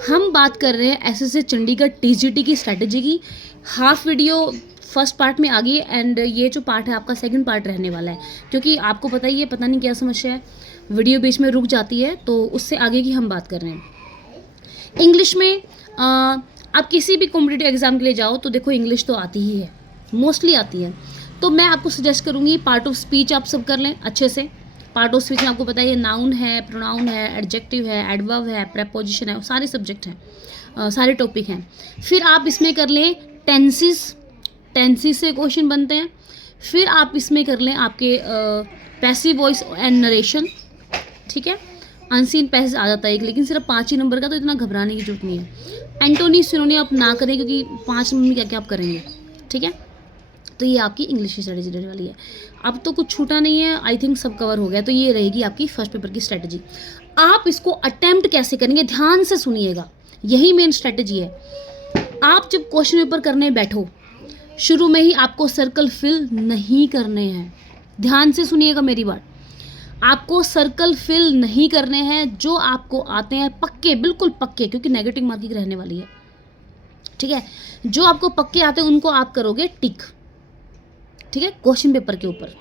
हम बात कर रहे हैं एसएससी चंडीगढ़ टीजीटी की स्ट्रैटेजी की। हाफ वीडियो फर्स्ट पार्ट में आ गई एंड ये जो पार्ट है आपका सेकंड पार्ट रहने वाला है, क्योंकि आपको पता ही है, पता नहीं क्या समस्या है, वीडियो बीच में रुक जाती है, तो उससे आगे की हम बात कर रहे हैं। इंग्लिश में आप किसी भी कॉम्पिटिटिव एग्जाम के लिए जाओ तो देखो इंग्लिश तो आती ही है, मोस्टली आती है। तो मैं आपको सजेस्ट करूँगी पार्ट ऑफ स्पीच आप सब कर लें अच्छे से। पार्ट ऑफ स्पीच में आपको पता है ये नाउन है, प्रोनाउन है, एडजेक्टिव है, एडवर्ब है, प्रेपोजिशन है, सारे सब्जेक्ट हैं, सारे टॉपिक हैं। फिर आप इसमें कर लें टेंसेस, टेंसेस से क्वेश्चन बनते हैं। फिर आप इसमें कर लें आपके पैसिव वॉइस एंड नरेशन, ठीक है। अनसीन पैसेज आ जाता है एक, लेकिन सिर्फ 5 ही नंबर का, तो इतना घबराने की जरूरत नहीं है। एंटोनी सिनोनिम आप ना करें, क्योंकि 5 नंबर में क्या क्या आप करेंगे, ठीक है। तो ये आपकी इंग्लिश की स्ट्रेटेजी रहने वाली है। अब तो कुछ छूटा नहीं है, आई थिंक सब कवर हो गया। तो ये रहेगी आपकी फर्स्ट पेपर की स्ट्रेटेजी। आप इसको अटेम्प्ट कैसे करेंगे, ध्यान से सुनिएगा, यही मेन स्ट्रेटेजी है। आप जब क्वेश्चन पेपर करने बैठो, शुरू में ही आपको सर्कल फिल नहीं करने हैं। ध्यान से सुनिएगा मेरी बात, आपको सर्कल फिल नहीं करने हैं। जो आपको आते हैं पक्के, बिल्कुल पक्के, क्योंकि नेगेटिव मार्किंग रहने वाली है, ठीक है। जो आपको पक्के आते हैं उनको आप करोगे टिक, ठीक है, क्वेश्चन पेपर के ऊपर।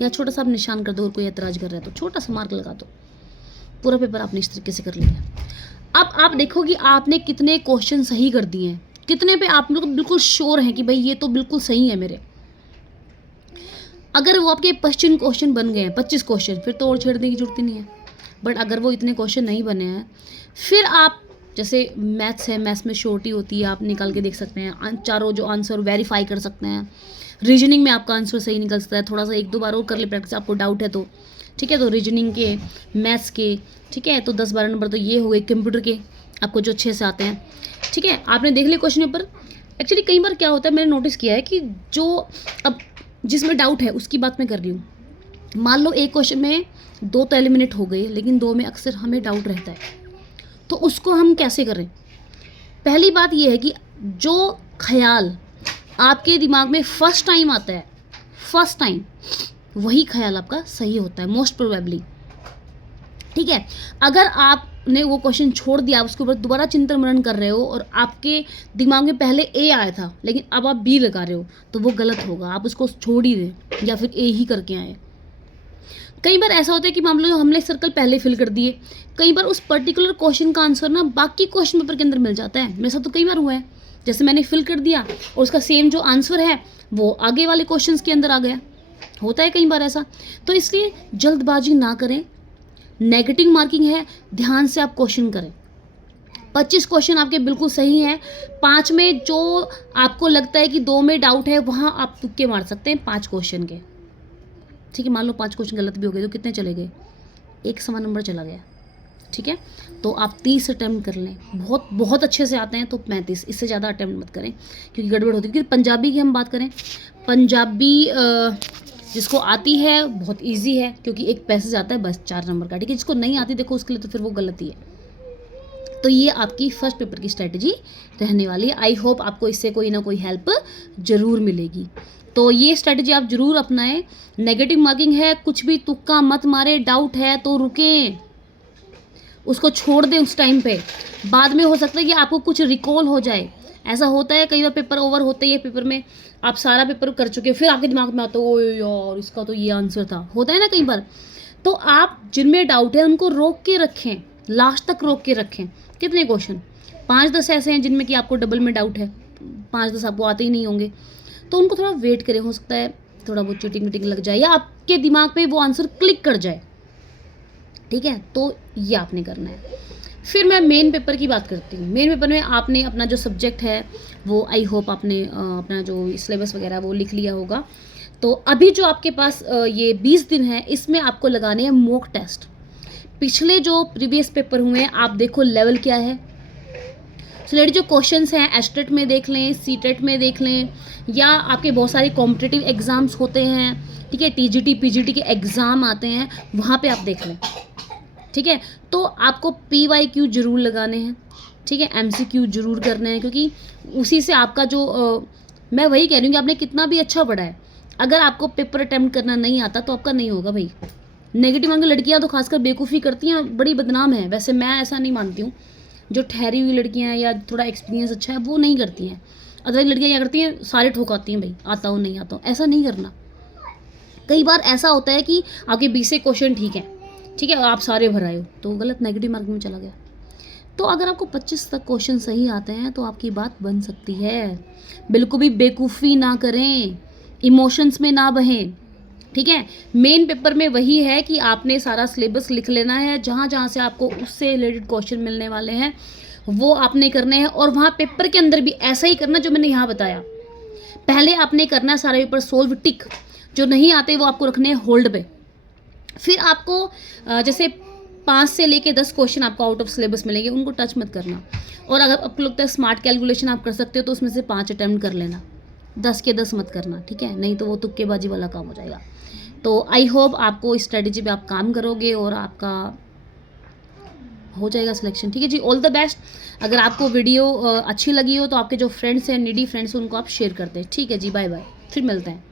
या छोटा सा आप निशान कर दो, और कोई एतराज कर रहा है तो छोटा सा मार्क लगा दो। पूरा पेपर आपने इस तरीके से कर लिया। अब आप देखो कि आपने कितने क्वेश्चन सही कर दिए हैं, कितने पे आप लोग बिल्कुल श्योर हैं कि भाई ये तो बिल्कुल सही है मेरे। अगर वो आपके 25 क्वेश्चन बन गए हैं, 25 क्वेश्चन, फिर तो और छेड़ने की जरूरत ही नहीं है। बट अगर वो इतने क्वेश्चन नहीं बने हैं, फिर आप जैसे मैथ्स है, मैथ्स में श्योरिटी होती है, आप निकाल के देख सकते हैं, चारों जो आंसर वेरीफाई कर सकते हैं। रीजनिंग में आपका आंसर सही निकल सकता है, थोड़ा सा 1-2 बार और कर ले प्रैक्टिस, आपको डाउट है तो, ठीक है। तो रीजनिंग के, मैथ्स के, ठीक है, तो 10-12 नंबर तो ये हो गए। कंप्यूटर के आपको जो अच्छे से आते हैं, ठीक है, आपने देख लिया क्वेश्चन पेपर। एक्चुअली कई बार क्या होता है, मैंने नोटिस किया है कि जो अब जिसमें डाउट है उसकी बात मैं कर रही हूँ। मान लो एक क्वेश्चन में 2 तो एलिमिनेट हो गए, लेकिन 2 में अक्सर हमें डाउट रहता है, तो उसको हम कैसे करें। पहली बात यह है कि जो ख्याल आपके दिमाग में फर्स्ट टाइम आता है, फर्स्ट टाइम, वही ख्याल आपका सही होता है मोस्ट प्रोबेबली, ठीक है। अगर आपने वो क्वेश्चन छोड़ दिया, उसके ऊपर दोबारा चिंतन मनन कर रहे हो और आपके दिमाग में पहले ए आया था लेकिन अब आप बी लगा रहे हो, तो वो गलत होगा, आप उसको छोड़ ही दें या फिर ए ही करके आए। कई बार ऐसा होता है कि मान लो हमने सर्कल पहले फिल कर दिए, कई बार उस पर्टिकुलर क्वेश्चन का आंसर ना बाकी क्वेश्चन पेपर के अंदर मिल जाता है। मेरे साथ तो कई बार हुआ है, जैसे मैंने फिल कर दिया और उसका सेम जो आंसर है वो आगे वाले क्वेश्चंस के अंदर आ गया, होता है कई बार ऐसा। तो इसलिए जल्दबाजी ना करें, नेगेटिव मार्किंग है, ध्यान से आप क्वेश्चन करें। 25 क्वेश्चन आपके बिल्कुल सही हैं, 5 में जो आपको लगता है कि 2 में डाउट है, वहाँ आप तुक्के मार सकते हैं 5 क्वेश्चन के, ठीक है। मान लो 5 क्वेश्चन गलत भी हो गए तो कितने चले गए, 1 सवा नंबर चला गया, ठीक है। तो आप 30 अटैम्प्ट कर लें, बहुत बहुत अच्छे से आते हैं तो 35, इससे ज़्यादा अटैम्प्ट मत करें क्योंकि गड़बड़ होती है। क्योंकि पंजाबी की हम बात करें, पंजाबी जिसको आती है बहुत इजी है, क्योंकि एक पैसेज आता है बस 4 नंबर का, ठीक है। जिसको नहीं आती देखो उसके लिए तो फिर वो गलती है। तो ये आपकी फर्स्ट पेपर की स्ट्रैटेजी रहने वाली है। आई होप आपको इससे कोई ना कोई हेल्प ज़रूर मिलेगी। तो ये स्ट्रैटेजी आप ज़रूर अपनाएं। नेगेटिव मार्किंग है, कुछ भी तुक्का मत मारे, डाउट है तो रुकें, उसको छोड़ दें उस टाइम पे। बाद में हो सकता है कि आपको कुछ रिकॉल हो जाए, ऐसा होता है कई बार पेपर ओवर होते ही है, पेपर में आप सारा पेपर कर चुके, फिर आपके दिमाग में आता है ओ यार इसका तो ये आंसर था, होता है ना कई बार। तो आप जिनमें डाउट है उनको रोक के रखें, लास्ट तक रोक के रखें। कितने क्वेश्चन, 5-10 ऐसे हैं जिनमें कि आपको डबल में डाउट है, 5-10 आपको आते ही नहीं होंगे, तो उनको थोड़ा वेट करें, हो सकता है थोड़ा बहुत चीटिंग वीटिंग लग जाए या आपके दिमाग में वो आंसर क्लिक कर जाए, ठीक है। तो ये आपने करना है। फिर मैं मेन पेपर की बात करती हूँ। मेन पेपर में आपने अपना जो सब्जेक्ट है वो आई होप आपने अपना जो सिलेबस वगैरह वो लिख लिया होगा। तो अभी जो आपके पास ये 20 दिन है, इसमें आपको लगाने हैं मॉक टेस्ट। पिछले जो प्रीवियस पेपर हुए हैं आप देखो लेवल क्या है। रिलेटेड जो क्वेश्चंस हैं एस्टेट में देख लें, सीटेट में देख लें, या आपके बहुत सारे कॉम्पिटिटिव एग्ज़ाम्स होते हैं, ठीक है, टीजीटी पीजीटी के एग्ज़ाम आते हैं, वहाँ पे आप देख लें, ठीक है। तो आपको PYQ जरूर लगाने हैं, ठीक है, MCQ जरूर करने हैं, क्योंकि उसी से आपका जो मैं वही कह रही हूँ कि आपने कितना भी अच्छा पढ़ा है, अगर आपको पेपर अटैम्प्ट करना नहीं आता तो आपका नहीं होगा भाई। नेगेटिव मार्किंग लड़कियाँ तो खासकर बेवकूफ़ी करती हैं, बड़ी बदनाम है। वैसे मैं ऐसा नहीं मानती हूँ, जो ठहरी हुई लड़कियाँ या थोड़ा एक्सपीरियंस अच्छा है वो नहीं करती हैं। अदरवाइज लड़कियाँ क्या करती हैं, सारे ठोकाती हैं, भाई आता हूँ नहीं आता हूँ, ऐसा नहीं करना। कई बार ऐसा होता है कि आपके 20 से क्वेश्चन ठीक है, आप सारे भर आए हो तो गलत नेगेटिव मार्किंग में चला गया। तो अगर आपको 25 तक क्वेश्चन सही आते हैं तो आपकी बात बन सकती है। बिल्कुल भी बेवकूफ़ी ना करें, इमोशंस में ना बहें, ठीक है। मेन पेपर में वही है कि आपने सारा सिलेबस लिख लेना है, जहाँ जहाँ से आपको उससे रिलेटेड क्वेश्चन मिलने वाले हैं वो आपने करने हैं, और वहाँ पेपर के अंदर भी ऐसा ही करना जो मैंने यहाँ बताया। पहले आपने करना है सारा पेपर सोल्व, टिक, जो नहीं आते वो आपको रखने हैं होल्ड पे। फिर आपको जैसे 5 से लेके 10 क्वेश्चन आपको आउट ऑफ सिलेबस मिलेंगे, उनको टच मत करना। और अगर आपको लगता है स्मार्ट कैलकुलेशन आप कर सकते हो तो उसमें से 5 अटैम्प्ट कर लेना, 10 के 10 मत करना, ठीक है, नहीं तो वो तुक्केबाजी वाला काम हो जाएगा। तो आई होप आपको इस स्ट्रेटेजी पे आप काम करोगे और आपका हो जाएगा सिलेक्शन, ठीक है जी। All the best. अगर आपको वीडियो अच्छी लगी हो तो आपके जो फ्रेंड्स हैं, नीडी फ्रेंड्स, उनको आप शेयर कर दें, ठीक है जी। बाय बाय, फिर मिलते हैं।